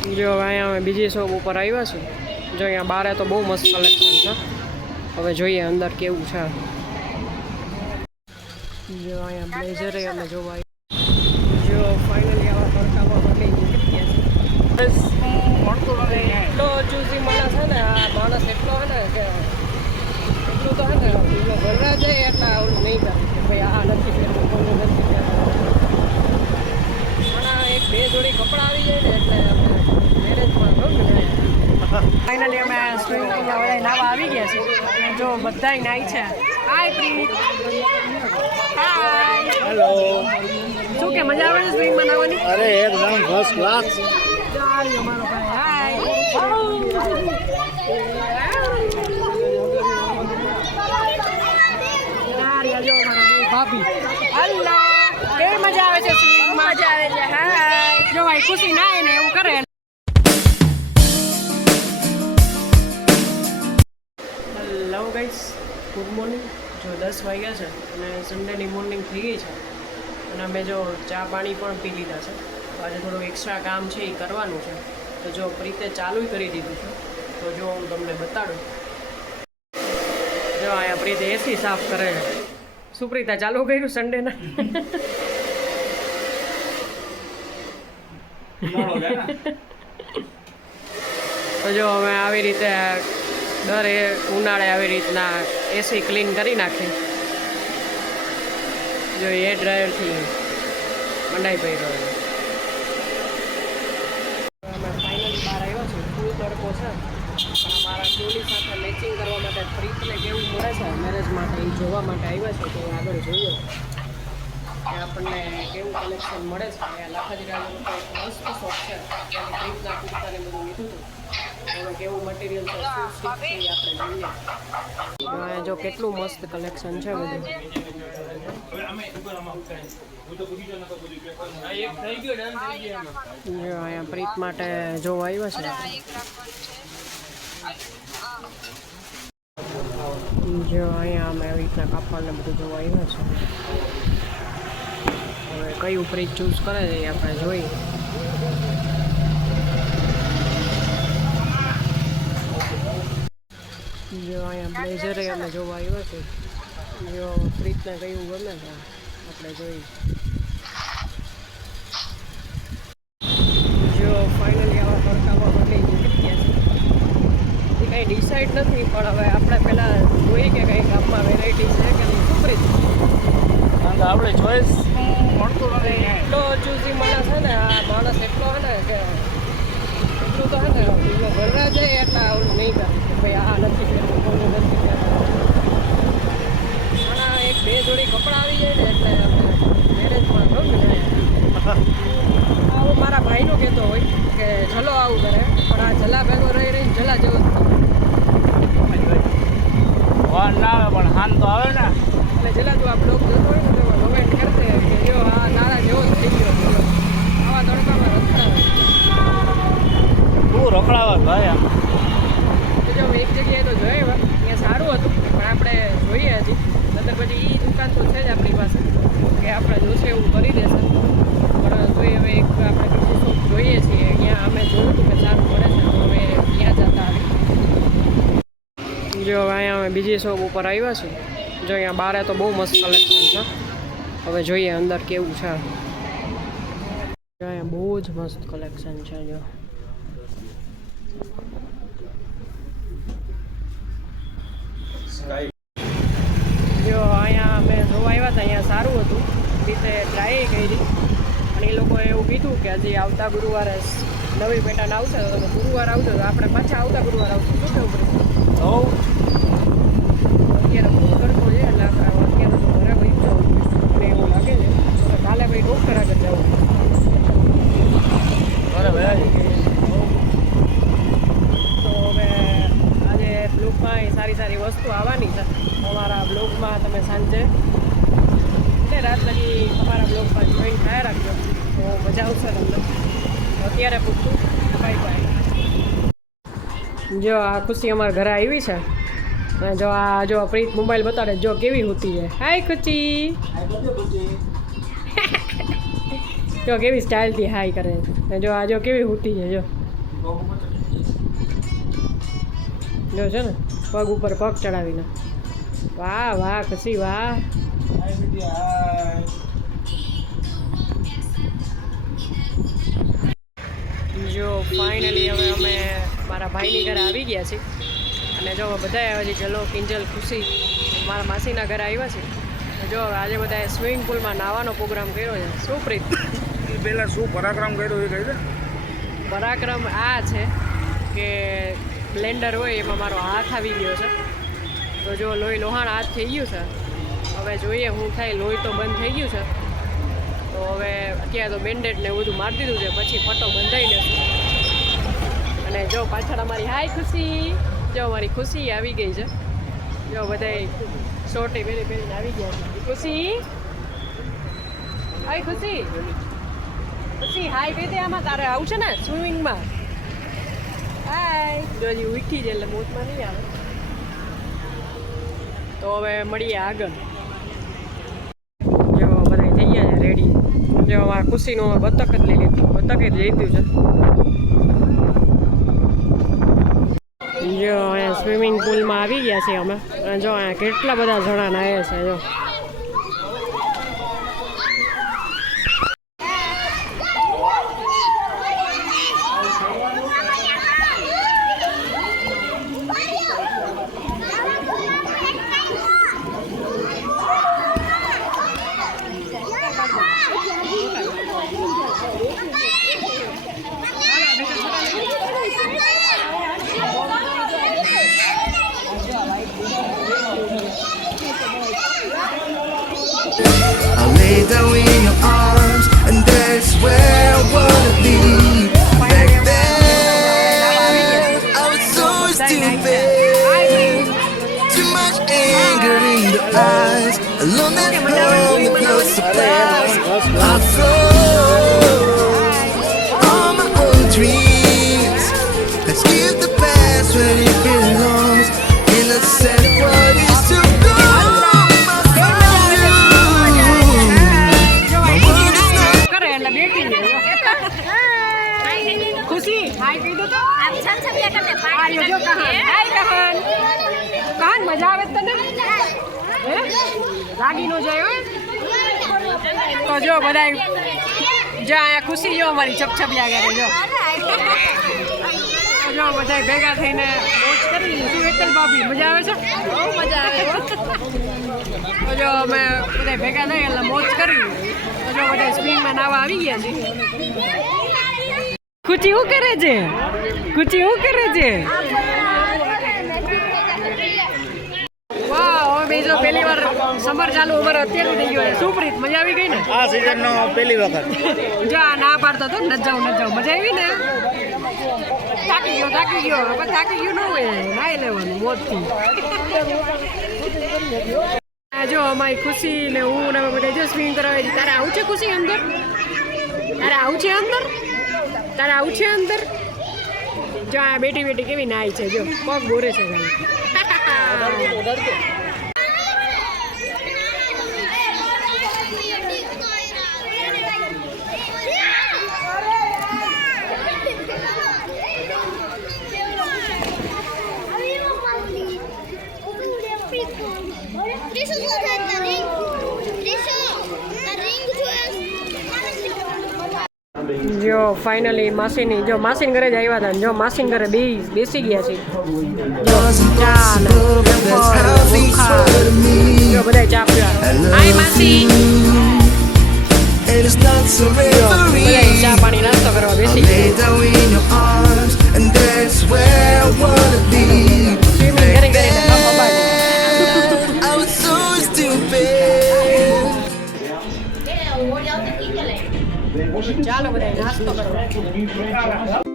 જો હવે અહીંયા અમે બીજી શોપ ઉપર આવ્યા છીએ. જો અહીંયા બારે તો બહુ મસ્ત કલેક્શન છે. હવે જોઈએ અંદર કેવું છે. જો અહીંયા બ્લેઝરે અમે જોવા જો ફાઇનલી આવા તડકામાં બની ગયા છે. એટલો ચૂઝી માણસ છે ને, આ માણસ એટલો છે ને કે એટલું તો છે ને એટલો ભરવા જાય એટલા ઓલું નહીં કરે કે ભાઈ આ નથી પહેરવું, કોનું નથી પહેરવું. પણ એક બે જોડી કપડાં આવી જાય ને એટલે મેરેજમાં ગમે ને. ફાઇનલી અમે સ્વિમિંગ પુલમાં બધા નાવા આવી ગયા છે. જો બધા નાઈ છે. હાય પ્રીત. હાય. હેલો. શું કે મજા આવે છે સ્વિમિંગમાં નાવાની? અરે એકદમ ફર્સ્ટ ક્લાસ. ચાલ અમારો ભાઈ. હાય. જો અમારા ભાભી. હલ્લો. કેવી મજા આવે છે સ્વિમિંગમાં? મજા આવે છે. હાય. જો ભાઈ ખુશી નાય ને એવું કરે. Hello guys, good morning. જો 10 વાગ્યા છે અને સન્ડેની મોર્નિંગ થઈ ગઈ છે અને અમે જો ચા પાણી પણ પી લીધા છે. આજે થોડું એક્સ્ટ્રા કામ છે એ કરવાનું છે. તો જો પ્રીતે ચાલુ કરી દીધું છે. તો જો હું તમને બતાડું. જો અહીંયા પ્રીતે એસી સાફ કરે છે. શું પ્રીતા ચાલુ કર્યું સન્ડેના? તો જો અમે આવી રીતે દર ઉનાળે આવી રીતના એસી ક્લીન કરી નાખી. જો એ ડ્રાયરથી મંડાઈ પડ્યો. અમે ફાઇનલી બહાર આવ્યો છે. ફૂલ તડકો છે પણ અમારા ચોલી સાથે મેચિંગ કરવા માટે પ્રીતને કેવું મળે છે મેરેજ માટે એ જોવા માટે આવ્યા છે. તો આગળ જોઈએ કે આપણને કેવું કલેક્શન મળે છે. લાખાજી રાજનો એક મસ્ત શોપ છે. ત્યાંથી પ્રીતના કુર્તાને બધું લીધું હતું. હવે કેવું મટીરિયલ છે, શું સ્ટીચ છે એ આપણે જોઈએ. જો કેટલું મસ્ત કલેક્શન છે બધું. જો અહીંયા પ્રીત માટે જોવા આવ્યા છે. જો અહીંયા અમે આવી રીતના કાપડને બધું જોવા આવ્યા છે. હવે કયું પ્રીત ચૂઝ કરે છે એ આપણે જોઈએ. જો અહીંયા બ્લેઝરે અમે જોવા આવ્યા છે. જો પ્રીતને કયું ગમે છે આપણે જોઈ. જો ફાઇનલી આવા તડકામાં બની ગયા છે. એ કંઈ ડિસાઈડ નથી પણ હવે આપણે પહેલાં જોઈએ કે કંઈ ગામમાં વેરાયટી છે કે નહીં. શું પ્રીત? આપણે ચોઈસ મળતું નથી. એટલો ચૂઝી માણસ છે ને, આ માણસ એટલો છે ને કે એટલું તો છે ને એટલો ભરવા જાય એટલા ઓલું નહીં કરે કે ભાઈ આ નથી પહેરવું, કોનું નથી પહેરવું. પણ એક બે જોડી કપડાં આવી જાય ને એટલે મેરેજમાં ગમે ને. આવું મારા ભાઈનું કહેતો હોય કે જલો આવું કરે પણ આ જલા ભેગો રહી રહીને જલા જેવો જ વાન ના આવે પણ હાન તો આવે ને. એટલે જલા જો આ બ્લોગ જોતો હોય ને તો કમેન્ટ કરશે કે જો આ તારા જેવો જ થઈ ગયો જલો. આવા તડકામાં રખડાવે. તું રખડાવે ભાઈ. આમ જો એક જગ્યાએ તો જોઈએ ત્યાં સારું હતું પણ આપણે જોઈએ હજી નતર પછી એ દુકાન તો છે જ આપણી પાસે કે આપણે જોશે એવું કરી દેશે. પણ જોઈએ હવે એક આપણે બીજી શોપ જોઈએ છીએ. અહીંયા અમે જોયું હતું કે સારું મળે છે તો હવે ત્યાં જતા આવી. જો હવે અહીંયા અમે બીજી શોપ ઉપર આવ્યા છીએ. જો અહીંયા બારે તો બહુ મસ્ત કલેક્શન છે. હવે જોઈએ અંદર કેવું છે. અહીંયા બહુ જ મસ્ત કલેક્શન છે. જો અહીંયા અમે જોવા આવ્યા હતા અહીંયા સારું હતું. રીતે ટ્રાય કરી અને એ લોકોએ એવું કીધું કે હજી આવતા ગુરુવારે નવી પેટર્ન આવશે તો તમે ગુરુવાર આવજો તો આપણે પાછા આવતા ગુરુવાર આવશું. શું કેવું પડે? અત્યારે ફોન કરતો છે એટલે આપણે અત્યારે તો ઘરે વહી જવું મને એવું લાગે છે. તો કાલે ભાઈ ડૉક્ટર આગળ જવું. બરાબર. તો હવે આજે બ્લોગમાં સારી સારી વસ્તુ આવવાની છે. અમારા બ્લોગમાં તમે સાંજે ને રાત લગી અમારા બ્લોગમાં જોઈન થયા રાખજો તો મજા આવશે તમને. અત્યારે પૂછતું બાય બાય. જો આ ખુશી અમારા ઘરે આવી છે. જો પ્રીત મોબાઈલ બતાડે જો કેવી હોતી છે. હાય ખુશી. જો કેવી સ્ટાઇલથી હાય કરે છે. જો આ જો કેવી હોતી છે. જો જો છે ને પગ ઉપર પગ ચડાવીને વાહ વાહ ખુશી વાહ. જો ફાઇનલી હવે અમે મારા ભાઈની ઘરે આવી ગયા છીએ અને જો બધા આવ્યા છે. ચલો કિંજલ ખુશી મારા માસીના ઘરે આવ્યા છે. જો આજે બધાએ સ્વિમિંગ પુલમાં નાહવાનો પ્રોગ્રામ કર્યો છે. શું પ્રીત પેલા શું પરાક્રમ કર્યો એ કહી દે. પરાક્રમ આ છે કે બ્લેન્ડર હોય એમાં મારો હાથ આવી ગયો છે. તો જો લોહી લોહાણ હાથ થઈ ગયું છે. હવે જોઈએ હું થાય. લોહી તો બંધ થઈ ગયું છે. તો હવે અત્યારે તો બેન્ડેડ ને બધું મારી દીધું છે. પછી પટ્ટો બંધાઈ લેશું. અને જો પાછળ અમારી હાય ખુશી. જો અમારી ખુશી આવી ગઈ છે. જો બધાય શોર્ટી પહેરીને આવી ગયા છે. ખુશી હાય ખુશી. ખુશી હાય કહી દે. આમાં તારે આવું છે ને સ્વિમિંગમાં. હાય. જો હજી ઉઠી જાય એટલે મોતમાં નહીં આવે. તો હવે મળીએ આગળ. જો બધા થઈ ગયા છે રેડી. જો આ ખુશીનું બતક જ લઈ લીધું. બતક જ લીધું છે. જો અહીંયા સ્વિમિંગ પુલમાં આવી ગયા છીએ અમે. અને જો અહીંયા કેટલા બધા જણા નાહે છે. જો I lay down in your arms, and that's where I wanna be. Back then, I was so stupid. Too much anger in the eyes, alone at home, with no surprise. I froze all my old dreams. Let's give the past where it belongs. Innocent, what is to go? ખુશી હાય કહી દો તો. આયો જો કહાન. હાય કહાન. કહાન મજા આવે તને? હે લાગી નો જાય હો. તો જો બધાય જો અહીંયા ખુશી જો અમારી ચપચપિયા કરે. જો બધાય ભેગા થઈને મોજ કરી લીધી. શું એકલ ભાભી મજા આવે છે? બહુ મજા આવે. તો જો અમે બધા ભેગા થઈ એટલે મોજ કરી. તો જો બધા સ્વિમિંગમાં નાવા આવી ગયા છે. ખુશી શું કરે છે? ખુશી શું કરે છે? વાહ હવે બીજો પહેલી વાર સમર ચાલુ અમારે અત્યારે થઈ ગયો. શું પ્રીત મજા આવી ગઈ ને? આ સિઝનનો પહેલી વખત. જો ના પાડતો હતો ન જાઉં મજા આવી ને. થાકી ગયો થાકી ગયો ન હોય નાઈ લેવાનું મોજથી. જો અમારી ખુશી ને હું ને બધા જો સ્વિમિંગ કરાવે છે. તારે આવું છે ખુશી અંદર? તારે આવું છે અંદર? તારે આવું છે અંદર? જો આ બેટી બેટી કેવી નાઈ છે. જો પગ બોરે છે ખાલી. જો ફાઇનલી માસીની જો માસીન ઘરે જ આવ્યા હતા. જો માસીન ઘરે બેસી ગયા છે. જો ચા ને જો બધા ચા પીવા. હાય માસી. બધા ચા પાણી નાસ્તો કરવા બેસી ગયા. સ્વિમિંગ કરી કરીને ચાલો બધા નાસ્તો કરવા.